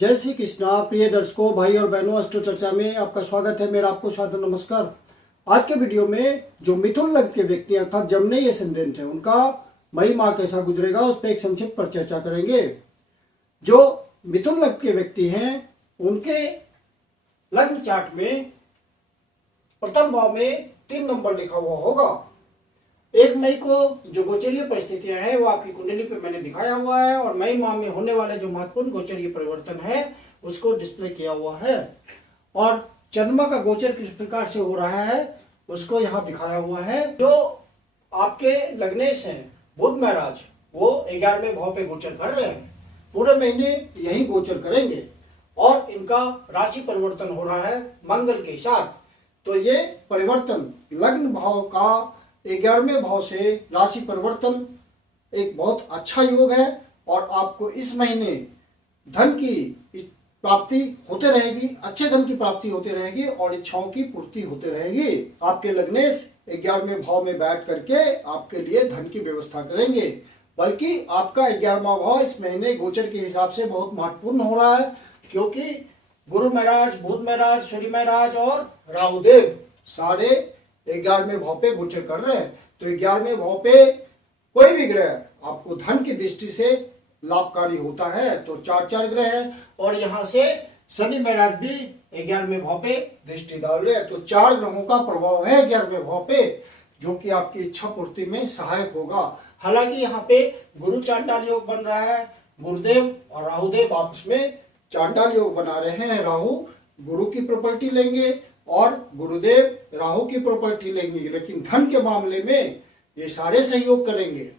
जय श्री कृष्णा। प्रिय दर्शकों, भाई और बहनों, अष्टो चर्चा में आपका स्वागत है। मेरा आपको सादर नमस्कार। आज के वीडियो में जो मिथुन लग्न के व्यक्ति अर्थात जमनी एसेंडेंट है, उनका मई माह कैसा गुजरेगा उस पर एक संक्षिप्त पर चर्चा करेंगे। जो मिथुन लग्न के व्यक्ति हैं उनके लग्न चार्ट में प्रथम भाव में 3 नंबर लिखा हुआ होगा। 1 मई को जो गोचरीय परिस्थितियां हैं वो आपकी कुंडली पे मैंने दिखाया हुआ है और मई माह में होने वाले जो महत्वपूर्ण गोचरीय परिवर्तन है उसको डिस्प्ले किया हुआ है। और चंद्रमा का गोचर किस प्रकार से हो रहा है उसको यहाँ दिखाया हुआ है। जो आपके लग्नेश हैं बुध महाराज, वो 11वें भाव पे गोचर कर रहे हैं, पूरे महीने यही गोचर करेंगे और इनका राशि परिवर्तन हो रहा है मंगल के साथ। तो ये परिवर्तन लग्न भाव का 11वें भाव से राशि परिवर्तन एक बहुत अच्छा योग है और आपको इस महीने धन की प्राप्ति होते रहेगी, अच्छे धन की प्राप्ति होती रहेगी और इच्छाओं की पूर्ति होती रहेगी। आपके लग्नेश 11वें भाव में बैठ करके आपके लिए धन की व्यवस्था करेंगे, बल्कि आपका 11वां भाव इस महीने गोचर के हिसाब से बहुत महत्वपूर्ण हो रहा है, क्योंकि गुरु महाराज, बुध महाराज, सूर्य महाराज और राहुदेव सारे 11वें भाव पे गोचर कर रहे हैं। तो 11वें भाव पे कोई भी ग्रह आपको धन की दृष्टि से लाभकारी होता है। तो 4 ग्रह हैं और यहाँ से शनि महाराज भी 11वें भाव पे दृष्टि डाल रहे हैं। तो 4 ग्रहों का प्रभाव है 11वें भाव पे, जो कि आपकी इच्छा पूर्ति में सहायक होगा। हालांकि यहाँ पे गुरु चांडाल योग बन रहा है, गुरुदेव और राहुदेव आपस में चांडाल योग बना रहे हैं। राहु गुरु की प्रॉपर्टी लेंगे और गुरुदेव राहु की प्रॉपर्टी लेंगे, लेकिन धन के मामले में ये सारे सहयोग करेंगे,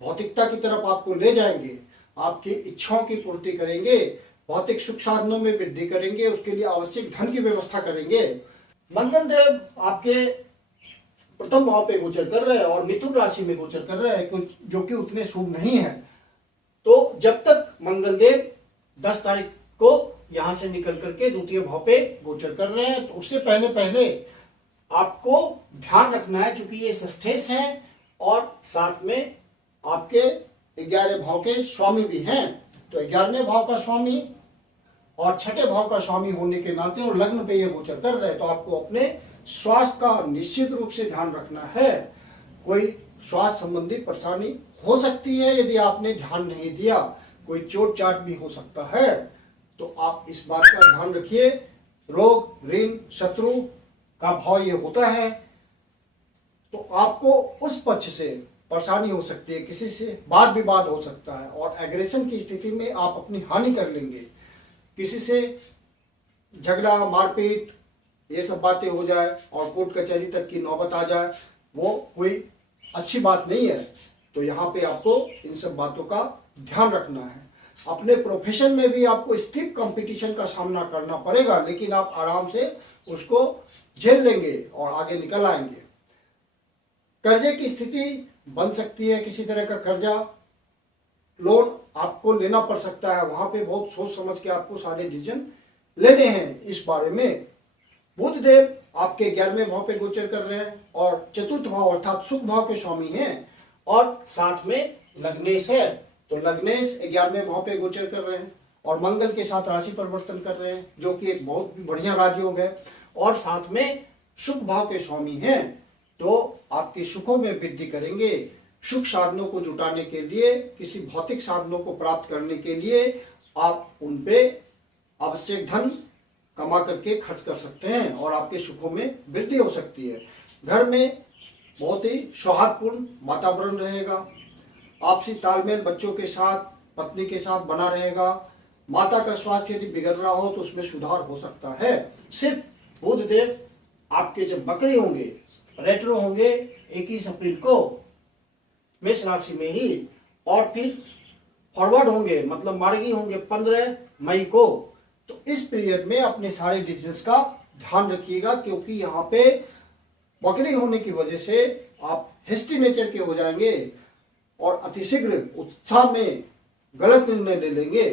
भौतिकता की तरफ आपको ले जाएंगे, आपकी इच्छाओं की पूर्ति करेंगे, भौतिक सुख साधनों में वृद्धि करेंगे, उसके लिए आवश्यक धन की व्यवस्था करेंगे। मंगल देव आपके प्रथम भाव पे गोचर कर रहे हैं और मिथुन राशि में गोचर कर रहे हैं, जो कि उतने शुभ नहीं है। तो जब तक मंगल देव 10 तारीख को यहां से निकल करके द्वितीय भाव पे गोचर कर रहे हैं, तो उससे पहले आपको ध्यान रखना है, चूंकि ये षष्ठेश हैं और साथ में आपके 11वें भाव के स्वामी भी हैं। तो 11वें भाव का स्वामी और 6ठे भाव का स्वामी होने के नाते और लग्न पे ये गोचर कर रहे हैं, तो आपको अपने स्वास्थ्य का निश्चित रूप से ध्यान रखना है। कोई स्वास्थ्य संबंधी परेशानी हो सकती है यदि आपने ध्यान नहीं दिया, कोई चोट चाट भी हो सकता है, तो आप इस बात का ध्यान रखिए। रोग, ऋण, शत्रु का भाव ये होता है, तो आपको उस पक्ष से परेशानी हो सकती है, किसी से वाद विवाद हो सकता है और एग्रेशन की स्थिति में आप अपनी हानि कर लेंगे। किसी से झगड़ा, मारपीट, ये सब बातें हो जाए और कोर्ट कचहरी तक की नौबत आ जाए, वो कोई अच्छी बात नहीं है। तो यहाँ पे आपको इन सब बातों का ध्यान रखना है। अपने प्रोफेशन में भी आपको स्टिफ कंपटीशन का सामना करना पड़ेगा, लेकिन आप आराम से उसको झेल लेंगे और आगे निकल आएंगे। कर्जे की स्थिति बन सकती है, किसी तरह का कर्जा, लोन आपको लेना पड़ सकता है, वहां पे बहुत सोच समझ के आपको सारे डिसीजन लेने हैं इस बारे में। बुध देव आपके 11वें भाव पे गोचर कर रहे हैं और चतुर्थ भाव अर्थात सुख भाव के स्वामी हैं और साथ में लग्नेश है। तो लग्नेश 11वें भाव पे गोचर कर रहे हैं और मंगल के साथ राशि परिवर्तन कर रहे हैं, जो कि एक बहुत बढ़िया राजयोग है और साथ में सुख भाव के स्वामी हैं। तो आपके सुखों में वृद्धि करेंगे। सुख साधनों को जुटाने के लिए, किसी भौतिक साधनों को प्राप्त करने के लिए आप उन पे आवश्यक धन कमा करके खर्च कर सकते हैं और आपके सुखों में वृद्धि हो सकती है। घर में बहुत ही सौहार्दपूर्ण वातावरण रहेगा, आपसी तालमेल बच्चों के साथ, पत्नी के साथ बना रहेगा। माता का स्वास्थ्य यदि बिगड़ रहा हो तो उसमें सुधार हो सकता है। सिर्फ बुध देव आपके जब बकरी होंगे, रेट्रो होंगे 21 अप्रैल को मेष राशि में ही, और फिर फॉरवर्ड होंगे मतलब मार्गी होंगे 15 मई को। तो इस पीरियड में अपने सारे डिसीजंस का ध्यान रखिएगा, क्योंकि यहाँ पे बकरी होने की वजह से आप हेस्टी नेचर के हो जाएंगे और अतिशीघ्र उत्साह में गलत निर्णय ले लेंगे,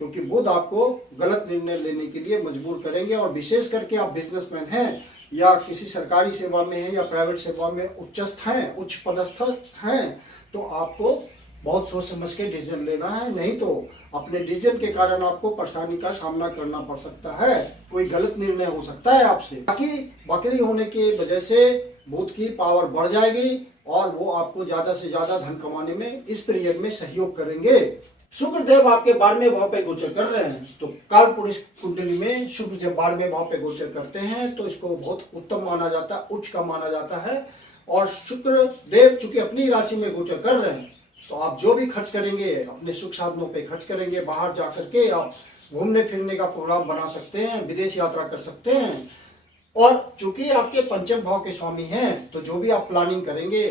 क्योंकि बुध आपको गलत निर्णय लेने के लिए मजबूर करेंगे। और विशेष करके आप बिजनेसमैन हैं या किसी सरकारी सेवा में हैं या प्राइवेट सेवा में उच्चस्थ हैं, उच्च पदस्थ हैं, तो आपको बहुत सोच समझ के डिसीजन लेना है, नहीं तो अपने डिसीजन के कारण आपको परेशानी का सामना करना पड़ सकता है, कोई गलत निर्णय हो सकता है आपसे। बाकी बकरी होने की वजह से भूत की पावर बढ़ जाएगी और वो आपको ज्यादा से ज्यादा धन कमाने में इस पीरियड में सहयोग करेंगे। शुक्रदेव आपके 12वें भाव पे गोचर कर रहे हैं, तो काल पुरुष कुंडली में शुक्र जब 12वें भाव पे गोचर करते हैं तो इसको बहुत उत्तम माना जाता है, उच्च का माना जाता है। और शुक्र देव चूंकि अपनी राशि में गोचर कर रहे हैं, तो आप जो भी खर्च करेंगे अपने सुख साधनों पे खर्च करेंगे, बाहर जाकर के आप घूमने फिरने का प्रोग्राम बना सकते हैं, विदेश यात्रा कर सकते हैं। और चूंकि आपके पंचम भाव के स्वामी हैं, तो जो भी आप प्लानिंग करेंगे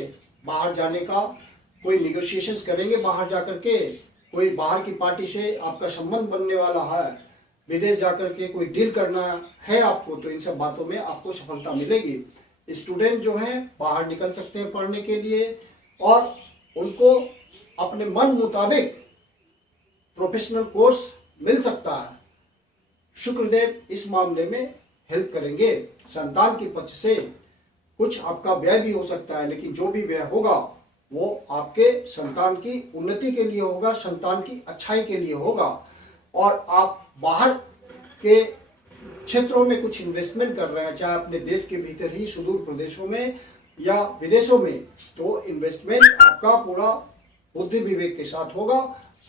बाहर जाने का, कोई निगोशिएशंस करेंगे बाहर जाकर के, कोई बाहर की पार्टी से आपका संबंध बनने वाला है, विदेश जाकर के कोई डील करना है आपको, तो इन सब बातों में आपको सफलता मिलेगी। स्टूडेंट जो हैं बाहर निकल सकते हैं पढ़ने के लिए और उनको अपने मन मुताबिक प्रोफेशनल कोर्स मिल सकता है। शुक्रदेव इस मामले में हेल्प करेंगे। संतान के पक्ष से कुछ आपका व्यय भी हो सकता है, लेकिन जो भी व्यय होगा वो आपके संतान की उन्नति के लिए होगा, संतान की अच्छाई के लिए होगा। और आप बाहर के क्षेत्रों में कुछ इन्वेस्टमेंट कर रहे हैं, चाहे अपने देश के भीतर ही सुदूर प्रदेशों में या विदेशों में, तो इन्वेस्टमेंट आपका पूरा बुद्धि विवेक के साथ होगा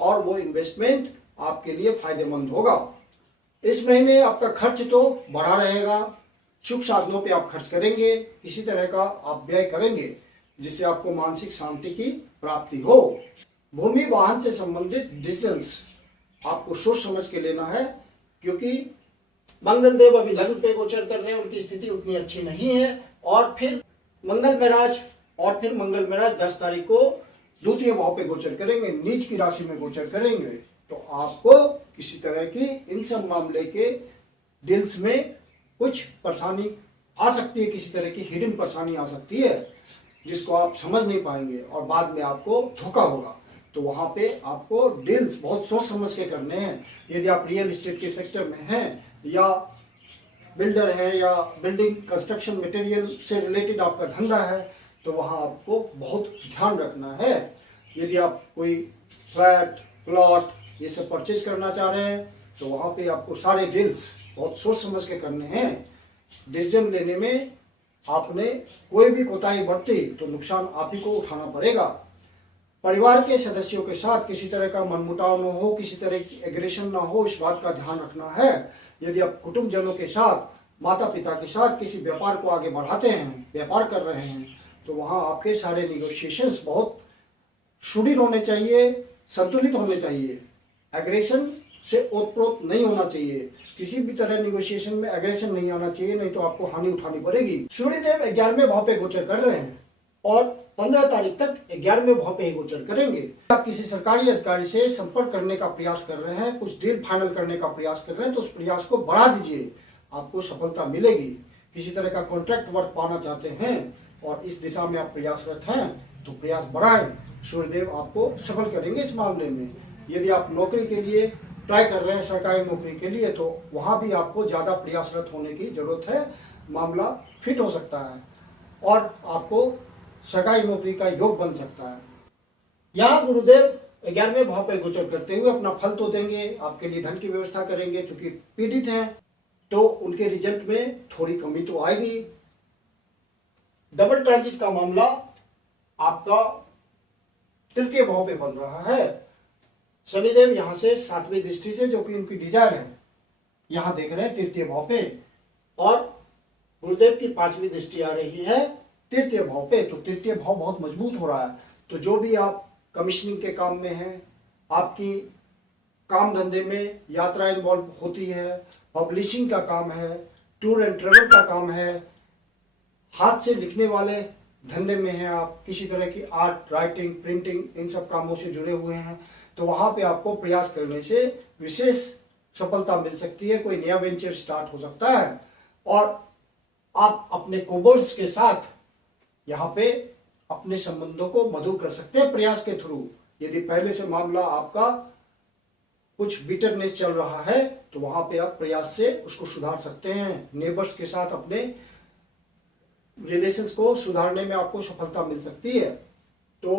और वो इन्वेस्टमेंट आपके लिए फायदेमंद होगा। इस महीने आपका खर्च तो बढ़ा रहेगा, शुभ साधनों पे आप खर्च करेंगे, किसी तरह का आप व्यय करेंगे जिससे आपको मानसिक शांति की प्राप्ति हो। भूमि वाहन से संबंधित डिसीजंस आपको सोच समझ के लेना है, क्योंकि मंगल देव अभी लग्न पे गोचर कर रहे हैं, उनकी स्थिति उतनी अच्छी नहीं है। और फिर मंगल महाराज 10 तारीख को द्वितीय भाव पे गोचर करेंगे, नीच की राशि में गोचर करेंगे। तो आपको किसी तरह की इन सब मामले के डील्स में कुछ परेशानी आ सकती है, किसी तरह की हिडन परेशानी आ सकती है जिसको आप समझ नहीं पाएंगे और बाद में आपको धोखा होगा। तो वहां पे आपको डील्स बहुत सोच समझ के करने हैं। यदि आप रियल एस्टेट के सेक्टर में हैं या बिल्डर है या बिल्डिंग कंस्ट्रक्शन मटेरियल से रिलेटेड आपका धंधा है, तो वहाँ आपको बहुत ध्यान रखना है। यदि आप कोई फ्लैट प्लॉट ये सब परचेज करना चाह रहे हैं, तो वहाँ पे आपको सारे डील्स बहुत सोच समझ के करने हैं। डिसीजन लेने में आपने कोई भी कोताही बरती तो नुकसान आप ही को उठाना पड़ेगा। परिवार के सदस्यों के साथ किसी तरह का मनमुटाव न हो, किसी तरह की एग्रेशन ना हो, इस बात का ध्यान रखना है। यदि आप कुटुंबजनों के साथ, माता पिता के साथ किसी व्यापार को आगे बढ़ाते हैं, व्यापार कर रहे हैं, तो वहाँ आपके सारे निगोशिएशंस बहुत सुदृढ़ होने चाहिए, संतुलित होने चाहिए। एग्रेशन से ओतप्रोत नहीं होना चाहिए, किसी भी तरह निगोशिएशन में एग्रेशन नहीं आना चाहिए, नहीं तो आपको हानि उठानी पड़ेगी। सूर्यदेव 11वें भाव पे गोचर कर रहे हैं और 15 तारीख तक 11वें भाव पे ही गोचर करेंगे। आप किसी सरकारी अधिकारी से संपर्क करने का प्रयास कर रहे हैं, कुछ डील फाइनल करने का प्रयास कर रहे हैं, तो उस प्रयास को बढ़ा दीजिए, आपको सफलता मिलेगी। किसी तरह का कॉन्ट्रैक्ट वर्क पाना चाहते हैं और इस दिशा में आप प्रयासरत हैं, तो प्रयास बढ़ाएं, सूर्यदेव आपको सफल करेंगे इस मामले में। यदि आप नौकरी के लिए ट्राई कर रहे हैं, सरकारी नौकरी के लिए, तो वहाँ भी आपको ज़्यादा प्रयासरत होने की जरूरत है, मामला फिट हो सकता है और आपको सरकारी नौकरी का योग बन सकता है। यहाँ गुरुदेव 11वें भाव पे गोचर करते हुए अपना फल तो देंगे, आपके लिए धन की व्यवस्था करेंगे। चूंकि पीड़ित हैं तो उनके रिजल्ट में थोड़ी कमी तो आएगी। डबल ट्रांजिट का मामला आपका तृतीय भाव पे बन रहा है। शनिदेव यहाँ से 7वीं दृष्टि से, जो कि उनकी डिजायर है, यहाँ देख रहे हैं तृतीय भाव पे, और गुरुदेव की 5वीं दृष्टि आ रही है तृतीय भाव पे। तो तृतीय भाव बहुत मजबूत हो रहा है। तो जो भी आप कमिश्निंग के काम में हैं, आपकी काम धंधे में यात्रा इन्वॉल्व होती है, पब्लिशिंग का काम है, टूर एंड ट्रेवल का काम है, हाथ से लिखने वाले धंधे में हैं आप, किसी तरह की आर्ट, राइटिंग, प्रिंटिंग, इन सब कामों से जुड़े हुए हैं, तो वहाँ पे आपको प्रयास करने से विशेष सफलता मिल सकती है। कोई नया वेंचर स्टार्ट हो सकता है और आप अपने कोबोर्स के साथ यहाँ पे अपने संबंधों को मधुर कर सकते हैं प्रयास के थ्रू। यदि पहले से मामला आपका कुछ बिटरनेस चल रहा है, तो वहाँ पे आप प्रयास से उसको सुधार सकते हैं। नेबर्स के साथ अपने रिलेशंस को सुधारने में आपको सफलता मिल सकती है। तो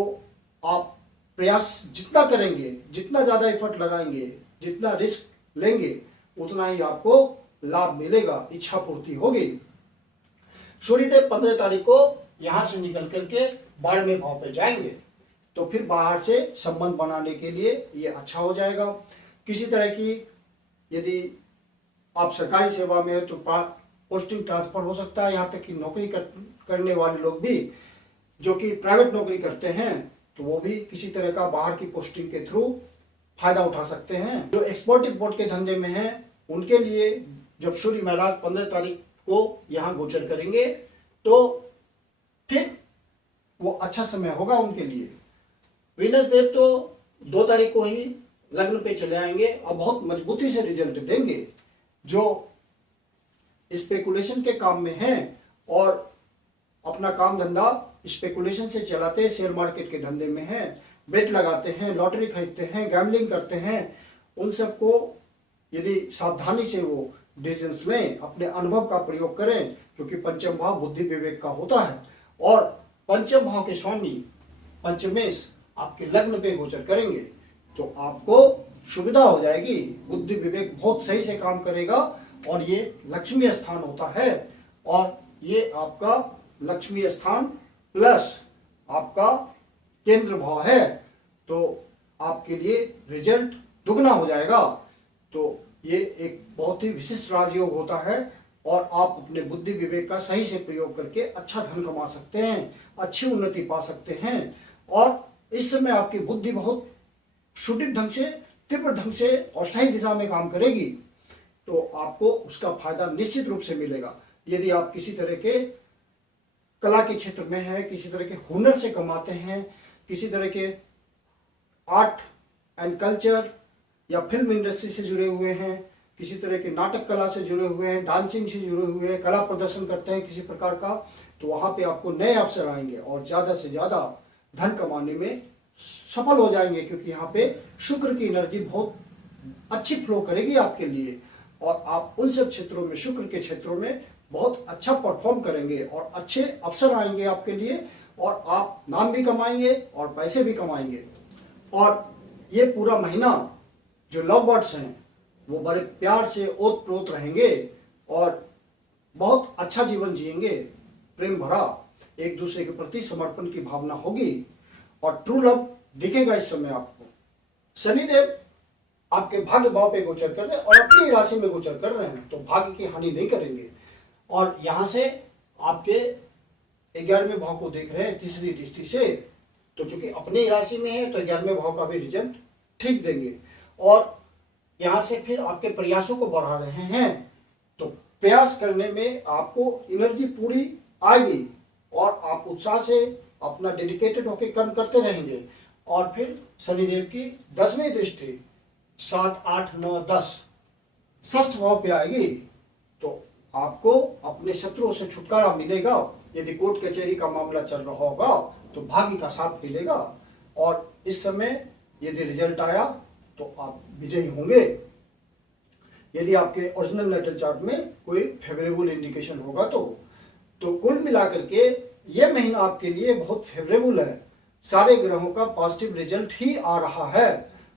आप प्रयास जितना करेंगे, जितना ज़्यादा एफर्ट लगाएंगे, जितना रिस्क लेंगे, उतना ही आपको लाभ मिलेगा, इच्छा पूर्ति होगी। सूर्यदेव 15 तारीख को यहाँ से निकल करके 12वें भाव पे जाएंगे, तो फिर बाहर से संबंध बनाने के लिए ये अच्छा हो जाएगा। किसी तरह की यदि आप सरकारी सेवा में है तो पोस्टिंग ट्रांसफर हो सकता है। यहाँ तक कि नौकरी करने वाले लोग भी जो कि प्राइवेट नौकरी करते हैं तो वो भी किसी तरह का बाहर की पोस्टिंग के थ्रू फायदा उठा सकते हैं। जो एक्सपोर्ट इंपोर्ट के धंधे में हैं उनके लिए जब सूर्य महाराज 15 तारीख को यहाँ गोचर करेंगे तो फिर वो अच्छा समय होगा उनके लिए। वीनस देव तो 2 तारीख को ही लग्न पे चले आएंगे और बहुत मजबूती से रिजल्ट देंगे। जो स्पेकुलेशन के काम में हैं और अपना काम धंधा स्पेकुलेशन से चलाते हैं, शेयर मार्केट के धंधे में हैं, बेट लगाते हैं, लॉटरी खरीदते हैं, गैम्बलिंग करते हैं, उन सबको यदि सावधानी से वो डिसीजंस लें, अपने अनुभव का प्रयोग करें, क्योंकि पंचम भाव बुद्धि विवेक का होता है और पंचम भाव के स्वामी पंचमेश आपके लग्न पे गोचर करेंगे तो आपको सुविधा हो जाएगी। बुद्धि विवेक बहुत सही से काम करेगा और ये लक्ष्मी स्थान होता है और ये आपका लक्ष्मी स्थान प्लस आपका केंद्र भाव है, तो आपके लिए रिजल्ट दुगना हो जाएगा। तो ये एक बहुत ही विशिष्ट राजयोग होता है और आप अपने बुद्धि विवेक का सही से प्रयोग करके अच्छा धन कमा सकते हैं, अच्छी उन्नति पा सकते हैं और इस समय आपकी बुद्धि बहुत सुदृढ़ ढंग से, तीव्र ढंग से और सही दिशा में काम करेगी, तो आपको उसका फायदा निश्चित रूप से मिलेगा। यदि आप किसी तरह के कला के क्षेत्र में हैं, किसी तरह के हुनर से कमाते हैं, किसी तरह के आर्ट एंड कल्चर या फिल्म इंडस्ट्री से जुड़े हुए हैं, किसी तरह के नाटक कला से जुड़े हुए हैं, डांसिंग से जुड़े हुए हैं, कला प्रदर्शन करते हैं किसी प्रकार का, तो वहाँ पे आपको नए अवसर आएंगे और ज़्यादा से ज़्यादा धन कमाने में सफल हो जाएंगे, क्योंकि यहाँ पे शुक्र की एनर्जी बहुत अच्छी फ्लो करेगी आपके लिए और आप उन सब क्षेत्रों में, शुक्र के क्षेत्रों में बहुत अच्छा परफॉर्म करेंगे और अच्छे अवसर आएंगे आपके लिए और आप नाम भी कमाएंगे और पैसे भी कमाएंगे। और ये पूरा महीना जो लव बर्ड्स हैं वो बड़े प्यार से ओत प्रोत रहेंगे और बहुत अच्छा जीवन जिएंगे, प्रेम भरा, एक दूसरे के प्रति समर्पण की भावना होगी और ट्रू लव दिखेगा इस समय आपको। शनिदेव आपके भाग्य भाव पे गोचर कर रहे हैं और अपनी राशि में गोचर कर रहे हैं, तो भाग्य की हानि नहीं करेंगे और यहाँ से आपके 11वें भाव को देख रहे हैं तीसरी दृष्टि से, तो चूंकि अपनी राशि में है तो 11वें भाव का भी रिजल्ट ठीक देंगे और यहाँ से फिर आपके प्रयासों को बढ़ा रहे हैं, तो प्रयास करने में आपको एनर्जी पूरी आएगी और आप उत्साह से अपना डेडिकेटेड होकर कर्म करते रहेंगे। और फिर शनिदेव की 10वीं दृष्टि 7, 8, 9, 10 षष्ठ भाव पे आएगी, तो आपको अपने शत्रुओं से छुटकारा मिलेगा। यदि कोर्ट कचहरी का मामला चल रहा होगा तो भाग्य का साथ मिलेगा और इस समय यदि रिजल्ट आया तो आप विजयी होंगे। यदि आपके ओरिजिनल नेटल चार्ट में कोई फेवरेबल इंडिकेशन होगा तो कुल मिलाकर के ये महीना आपके लिए बहुत फेवरेबल है। सारे ग्रहों का पॉजिटिव रिजल्ट ही आ रहा है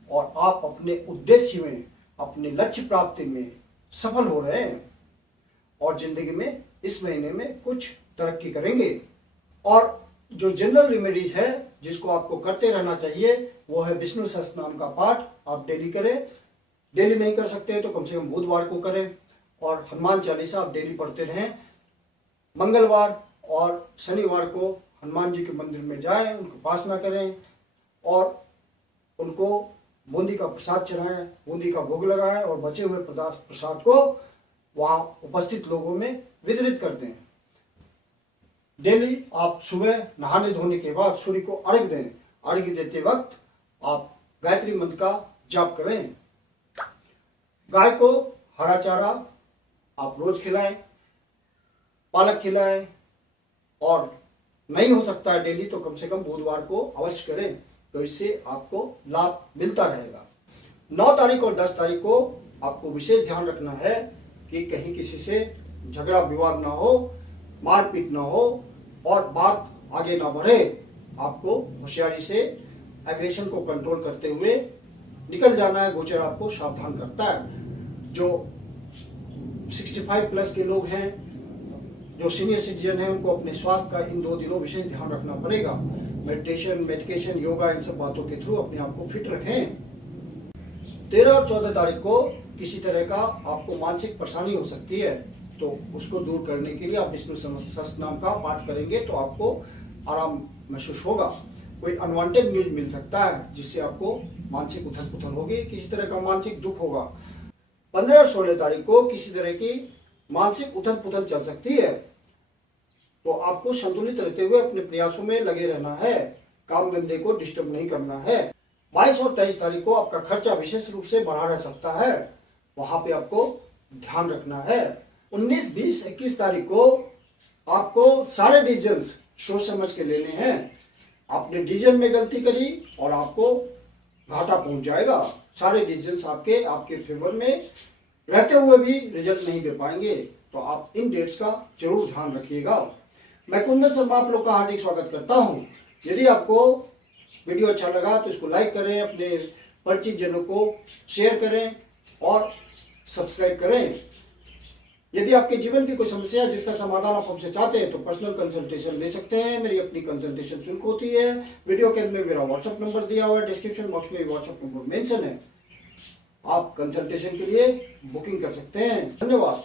और आप अपने उद्देश्य में, अपने लक्ष्य प्राप्ति में सफल हो रहे हैं और जिंदगी में इस महीने में कुछ तरक्की करेंगे। और जो जनरल रेमेडीज है जिसको आपको करते रहना चाहिए वो है विष्णु सहस्त्रनाम का पाठ आप डेली करें। डेली नहीं कर सकते तो कम से कम बुधवार को करें और हनुमान चालीसा आप डेली पढ़ते रहें। मंगलवार और शनिवार को हनुमान जी के मंदिर में जाएं, उनको उपासना करें और उनको बूंदी का प्रसाद चढ़ाएं, बूंदी का भोग लगाएं और बचे हुए प्रसाद को वहाँ उपस्थित लोगों में वितरित कर दें। डेली आप सुबह नहाने धोने के बाद सूर्य को अर्घ्य दें। अर्घ्य देते वक्त आप गायत्री मंत्र का जाप करें। गाय को हरा चारा आप रोज खिलाएं, पालक खिलाएं और नहीं हो सकता है डेली तो कम से कम बुधवार को अवश्य करें, तो इससे आपको लाभ मिलता रहेगा। 9 तारीख और 10 तारीख को आपको विशेष ध्यान रखना है कि कहीं किसी से झगड़ा विवाद ना हो, मारपीट ना हो और बात आगे ना बढ़े। आपको होशियारी से एग्रेशन को कंट्रोल करते हुए निकल जाना है। गोचर आपको सावधान करता है। जो 65 प्लस के लोग हैं, जो सीनियर सिटीजन हैं, उनको अपने स्वास्थ्य का इन 2 दिनों विशेष ध्यान रखना पड़ेगा। मेडिटेशन, मेडिकेशन, योगा, इन सब बातों के थ्रू अपने आप को फिट रखें। 13 और 14 तारीख को किसी तरह का आपको मानसिक परेशानी हो सकती है, तो उसको दूर करने के लिए आप विष्णु सहस्त्रनाम का पाठ करेंगे तो आपको आराम महसूस होगा। कोई अनवांटेड न्यूज मिल सकता है जिससे आपको मानसिक उथल पुथल होगी, किसी तरह का मानसिक दुख होगा। 15 और 16 तारीख को किसी तरह की मानसिक उथल पुथल चल सकती है, तो आपको संतुलित रहते हुए अपने प्रयासों में लगे रहना है। काम धंधे को डिस्टर्ब नहीं करना है। 22 और 23 तारीख को आपका खर्चा विशेष रूप से बढ़ा रह सकता है, वहां पे आपको ध्यान रखना है। 19, 20, 21 तारीख को आपको सारे डिसीजंस सोच समझ के लेने हैं। आपने डिसीजन में गलती करी और आपको घाटा पहुंच जाएगा। सारे डिसीजंस आपके फेवर में रहते हुए भी रिजल्ट नहीं दे पाएंगे, तो आप इन डेट्स का जरूर ध्यान रखिएगा। मैं कुंदन शर्मा आप लोग का हार्दिक स्वागत करता हूं। यदि आपको वीडियो अच्छा लगा तो इसको लाइक करें, अपने परिचित जनों को शेयर करें और सब्सक्राइब करें। यदि आपके जीवन की कोई समस्या है जिसका समाधान आप हमसे चाहते हैं तो पर्सनल कंसल्टेशन ले सकते हैं। मेरी अपनी कंसल्टेशन शुल्क होती है। वीडियो के अंत में मेरा व्हाट्सएप नंबर दिया हुआ है, डिस्क्रिप्शन बॉक्स में व्हाट्सएप नंबर मेंशन है। आप कंसल्टेशन के लिए बुकिंग कर सकते हैं। धन्यवाद।